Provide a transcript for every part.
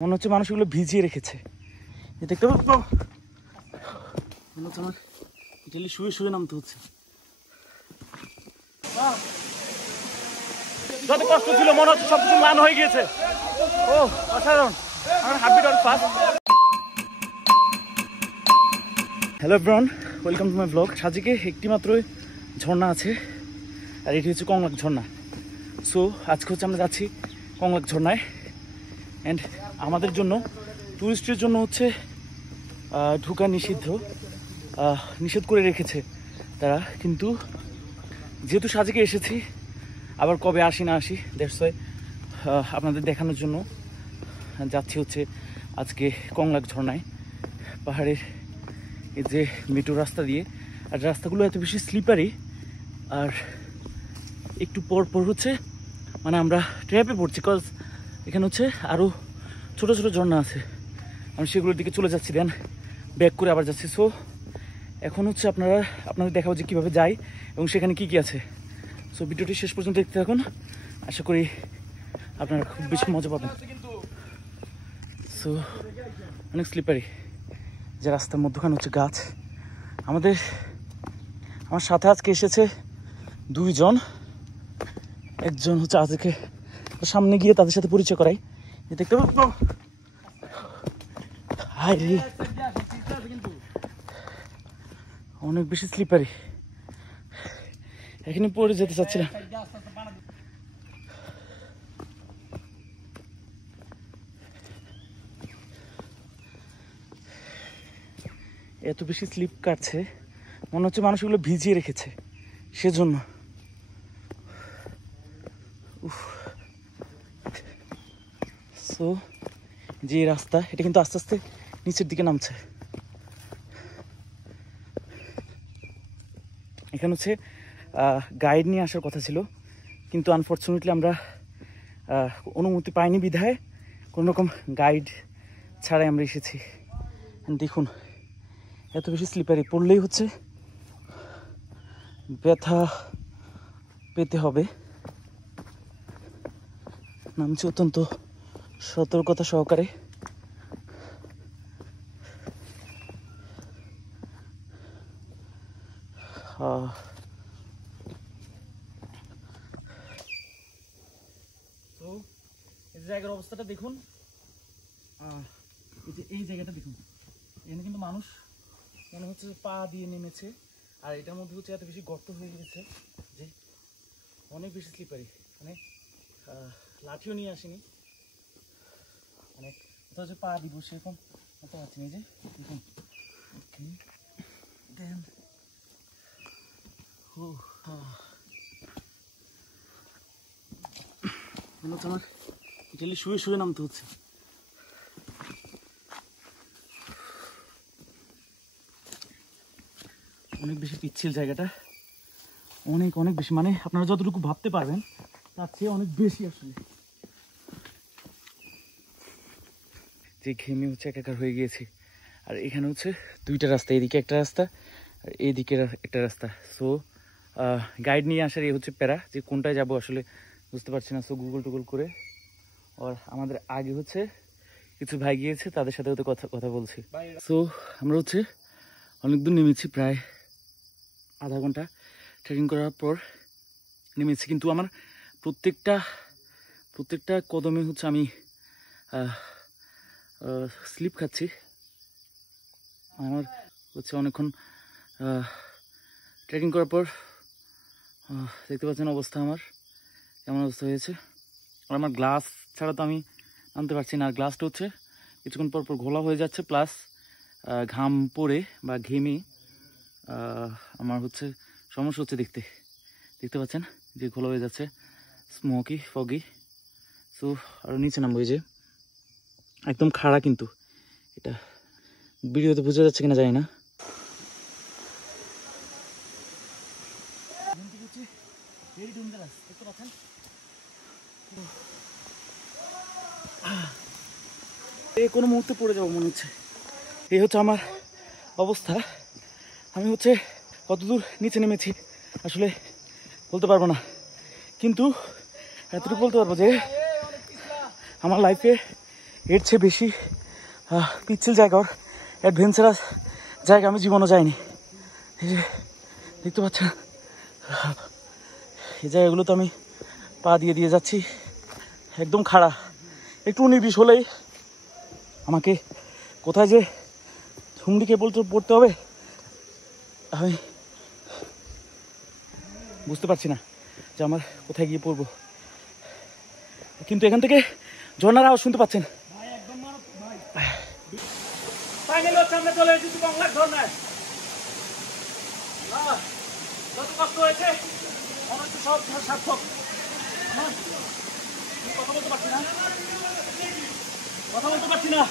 মনে হচ্ছে মানুষ এগুলো ভিজিয়ে রেখেছে। দেখতে পাবো মনে হচ্ছে আমার ইটালি শুয়ে শুয়ে নামতে হচ্ছে। যত কষ্ট ছিল মনে হচ্ছে সবকিছু ম্লান হয়ে গিয়েছে। ও অসাধারণ, আমার হার্টবিট অনেক fast. Hello everyone, welcome to my blog. সাজিকে একটি মাত্র ঝর্ণা আছে, আর এটি হচ্ছে কংলাক ঝর্ণা। সো আজকে হচ্ছে আমরা যাচ্ছি কংলাক ঝর্ণায়। অ্যান্ড আমাদের জন্য টুরিস্টের জন্য হচ্ছে ঢোকা নিষেধ করে রেখেছে তারা। কিন্তু যেহেতু সাজিকে এসেছি, আবার কবে আসি না আসি, দ্যাটস ওয়াই আপনাদের দেখানোর জন্য যাচ্ছি হচ্ছে আজকে কংলাক ঝর্ণায়। পাহাড়ের এই যে মেট্রো রাস্তা দিয়ে, আর রাস্তাগুলো এত বেশি স্লিপারি, আর একটু পর পর হচ্ছে মানে আমরা ট্র্যাপে পড়ছি। কজ এখানে হচ্ছে আরও ছোটো ছোটো ঝর্ণা আছে, আমি সেগুলোর দিকে চলে যাচ্ছি, দেন ব্যাক করে আবার যাচ্ছি। সো এখন হচ্ছে আপনাদের দেখাবো যে কীভাবে যাই এবং সেখানে কী কী আছে। সো ভিডিওটি শেষ পর্যন্ত দেখতে থাকুন, আশা করি আপনারা খুব বেশি মজা পাবেন। সো অনেক স্লিপারি, যে রাস্তার মধ্যখানে হচ্ছে গাছ। আমার সাথে আজকে এসেছে দুইজন, একজন হচ্ছে আজকে সামনে গিয়ে তাদের সাথে পরিচয় করাই। দেখতে পাবো অনেক বেশি স্লিপারি, এখানে পড়ে যেতে চাচ্ছিলাম। এত বেশি স্লিপ কাটছে, মনে হচ্ছে মানুষ এগুলো ভিজিয়ে রেখেছে সেজন্য। সো যে রাস্তা, এটা কিন্তু আস্তে আস্তে নিচের দিকে নামছে। এখানে হচ্ছে গাইড নিয়ে আসার কথা ছিল, কিন্তু আনফর্চুনেটলি আমরা অনুমতি পাইনি বিধায় কোনো রকম গাইড ছাড়াই আমরা এসেছি। দেখুন এত বেশি স্লিপারি, পড়লেই হচ্ছে ব্যথা পেতে হবে। নামছি অত্যন্ত সতর্কতা সহকারে। তো এই জায়গার অবস্থাটা দেখুন, এই জায়গাটা দেখুন, এখানে কিন্তু মানুষ মনে হচ্ছে পা দিয়ে নেমেছে, আর এটার মধ্যে হচ্ছে এত বেশি গর্ত হয়ে গেছে যে অনেক বেশি স্লিপারি। মানে লাঠিও নিয়ে আসেনি, মানে কোথাও যে পা দিব সেরকম হতে পারছি না। যে দেখুন মনে হচ্ছে আমার ইটালি শুয়ে শুয়ে নামতে হচ্ছে। অনেক বেশি পিচ্ছিল জায়গাটা, অনেক অনেক বেশি, মানে আপনারা যতটুকু ভাবতে পারবেন তার চেয়ে অনেক বেশি আসলে। যে ঘেমে হচ্ছে একাকার হয়ে গিয়েছি। আর এখানে হচ্ছে দুইটা রাস্তা, এদিকে একটা রাস্তা আর এইদিকে একটা রাস্তা। সো গাইড নিয়ে আসার এই হচ্ছে প্যারা, যে কোনটায় যাবো আসলে বুঝতে পারছি না। সো গুগল করে, আর আমাদের আগে হচ্ছে কিছু ভাই গিয়েছে, তাদের সাথে হয়তো কথা বলছি। সো আমরা হচ্ছে অনেক দূর নেমেছি, প্রায় আধা ঘন্টা ট্রেকিং করার পর নেমেছি। কিন্তু আমার প্রত্যেকটা কদমে হচ্ছে আমি স্লিপ খাচ্ছি। আমার হচ্ছে অনেকক্ষণ ট্রেকিং করার পর দেখতে পাচ্ছেন অবস্থা আমার কেমন অবস্থা হয়েছে। আর আমার গ্লাস ছাড়া তো আমি আনতে পারছি না, আর গ্লাসটা হচ্ছে কিছুক্ষণ পর ঘোলা হয়ে যাচ্ছে, প্লাস ঘাম পড়ে বা ঘেমে আমার হচ্ছে সমস্যা হচ্ছে। দেখতে পাচ্ছেন যে ঘোলা হয়ে যাচ্ছে, স্মোকি ফগি। সো আরও নিচে নামবো, এই যে একদম খাড়া, কিন্তু এটা ভিডিওতে বোঝা যাচ্ছে কিনা জানি না। দেখতে পাচ্ছেন কোনো মুহূর্তে পড়ে যাবো মনে হচ্ছে। এই হচ্ছে আমার অবস্থা। আমি হচ্ছে কতদূর নিচে নেমেছি আসলে বলতে পারবো না, কিন্তু এতটুকু বলতে পারবো যে আমার লাইফে এর চেয়ে বেশি পিচ্ছিল জায়গার অ্যাডভেঞ্চারাস জায়গা আমি জীবনও যাইনি। এই যে দেখতে পাচ্ছেন, এই জায়গাগুলো তো আমি পা দিয়ে দিয়ে যাচ্ছি, একদম খাড়া। একটু 19-20 হলেই আমাকে কোথায় যে হুমড়ি খেয়ে পড়তে হবে আমি বুঝতে পারছি না যে আমার কোথায় গিয়ে পড়বো। কিন্তু এখান থেকে ঝর্ণার আওয়াজ শুনতে পাচ্ছেন। আমরা চলে এসেছি কংলাক ঝর্ণায়। যত কষ্ট হয়েছে মনে হচ্ছে সব সার্থক। কথা বলতে পারছি না,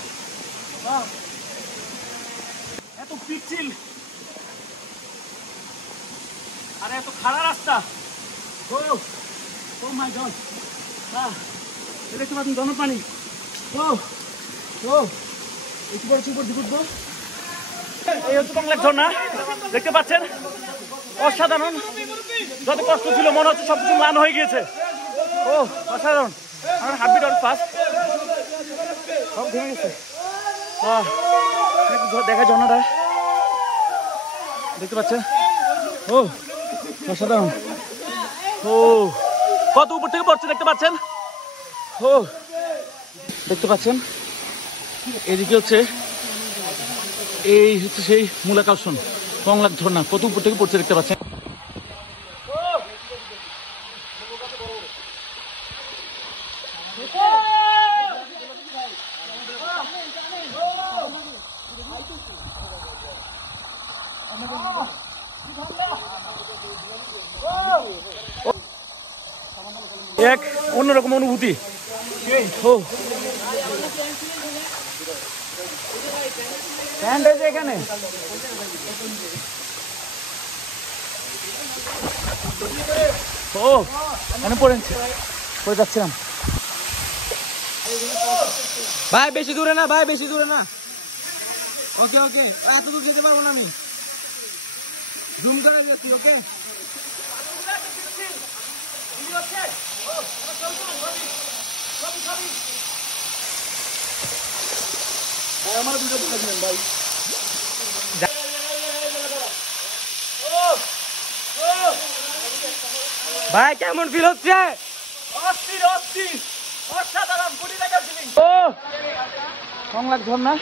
এত পিচ্ছিল আর এত খাড়া রাস্তা। ও মাই গড, দেখতে পাচ্ছেন জল পানি। এই হচ্ছে কংলাক ঝর্ণা, দেখতে পাচ্ছেন অসাধারণ। যত কষ্ট ছিল মনে হচ্ছে সবকিছু ম্লান হয়ে গিয়েছে। ও অসাধারণ, আমার হার্টবিট অনেক ফাস্ট, সব থেমে গেছে। দেখা ঝর্ণাটা দেখতে পাচ্ছেন, ও অসাধারণ। ও কত উপর থেকে পড়ছে দেখতে পাচ্ছেন। ও দেখতে পাচ্ছেন এদিকে হচ্ছে এই হচ্ছে সেই মূল আকর্ষণ কংলাক ঝর্ণা, কত উপর থেকে পড়ছে দেখতে পাচ্ছেন। এক অন্যরকম অনুভূতি। এখানে পড়ে যাচ্ছিলাম। ভাই বেশি দূরে না, ভাই বেশি দূরে না। ওকে ওকে, এত দূর যেতে পারবো না আমি, জুম করে গেছি। ওকে আমার ভিডিও দেখেছিলেন ভাই। ভাই কেমন ফিল হচ্ছে? কংলাক ঝর্ণা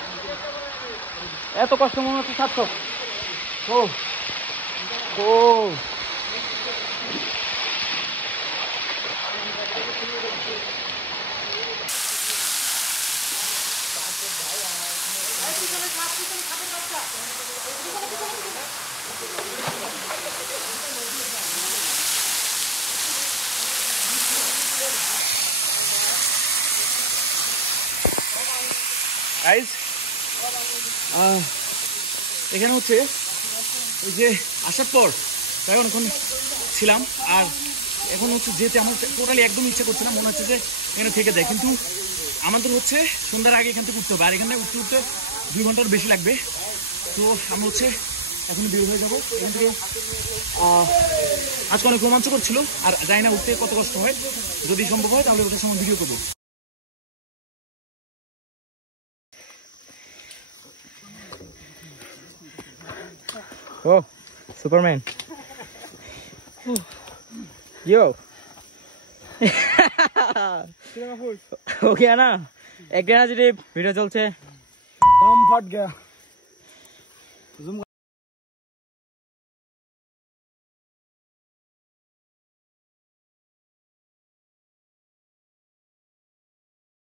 এত কষ্ট মনে হচ্ছে সার্থক। ও ও গাইস, এখানে হচ্ছে ওই যে আসার পর তাই অনেকক্ষণ ছিলাম, আর এখন হচ্ছে যেতে আমার টোটালি একদম ইচ্ছা করছে না, মনে হচ্ছে যে এখানে থেকে যায়। কিন্তু আমাদের হচ্ছে সন্ধ্যার আগে এখান থেকে উঠতে হবে, আর এখানে উঠতে উঠতে 2 ঘন্টার বেশি লাগবে। তো আমরা হচ্ছে এখন বের হয়ে যাবো এখান থেকে। আজকে অনেক রোমাঞ্চকর ছিল, আর জানি না উঠতে কত কষ্ট হয়। যদি সম্ভব হয় তাহলে ওটার সময় ভিডিও করবো। ও সুপারম্যান, यो हो गया ना, एक वीडियो चलছে, दम फट गया।